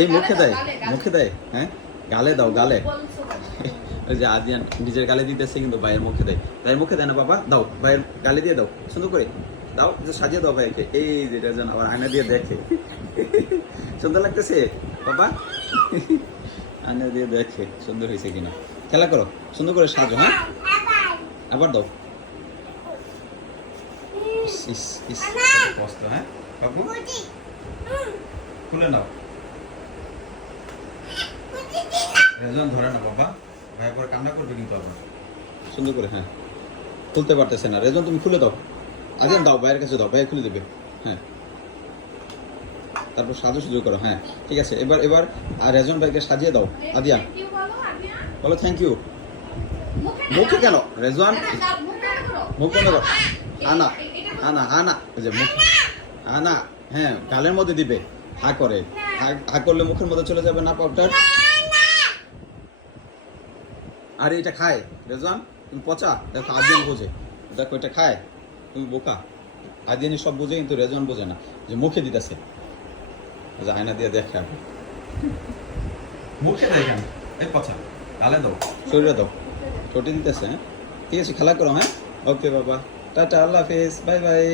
এই মুখে দেয় হ্যাঁ, গালে দাও, গালে। ওই যে আদিয়ান নিজের গালে দিতেছে কিন্তু ভাইয়ের মুখে দেয়। ভাইয়ের মুখে দেয় না বাবা, দাও ভাইয়ের গালে দিয়ে দাও, সুন্দর করে দাও, যে সাজিয়ে দাও ভাইকে। এই যেটা যেন আবার আয়না দিয়ে দেখে, সুন্দর লাগতেছে বাবা, আয়না দিয়ে দেখে সুন্দর হয়েছে কিনা। খেলা করো, সুন্দর করে সাজো, হ্যাঁ আবার দাও। কষ্ট, হ্যাঁ বাবু খুলে নাও। রেজন ধরে না বাবা, ভাই পরে কান্না করবে কিন্তু আবার। সুন্দর করে, হ্যাঁ খুলতে পারতেছে না। রেজন তুমি খুলে দাও, আদিয়ান দাও ভাইয়ের কাছে দাও, ভাই খুলে দেবে। হ্যাঁ তারপর সাজু সুজু করো, হ্যাঁ ঠিক আছে। এবার আর রেজন ভাইকে সাজিয়ে দাও। আদিয়ান বলো থ্যাংক ইউ। মুখে কেন রেজওয়ান, মুখ বন্ধ কর। আনা আনা আনা, ওই যে মুখ আনা, হ্যাঁ গালের মধ্যে দিবে, হা করে, হা করলে মুখের মধ্যে চলে যাবে না পাউডার। আরে এটা খায় রেজওয়ান, তুমি পচা। দেখো আদিয়ান বোঝে, দেখো এটা খায়, তুমি বোকা। আদিয়ানি সব বোঝে কিন্তু রেজওয়ান বোঝে না, যে মুখে দিতেছে। আয়না দিয়ে দেখে আপনি মুখে দেয় কেন, এই পচা, গালে দাও, শরীরে দাও, ছোটে দিতেছে। হ্যাঁ ঠিক আছে, খেলা করো, হ্যাঁ ওকে বাবা, টাটা, আল্লাহ হাফেজ, বাই বাই।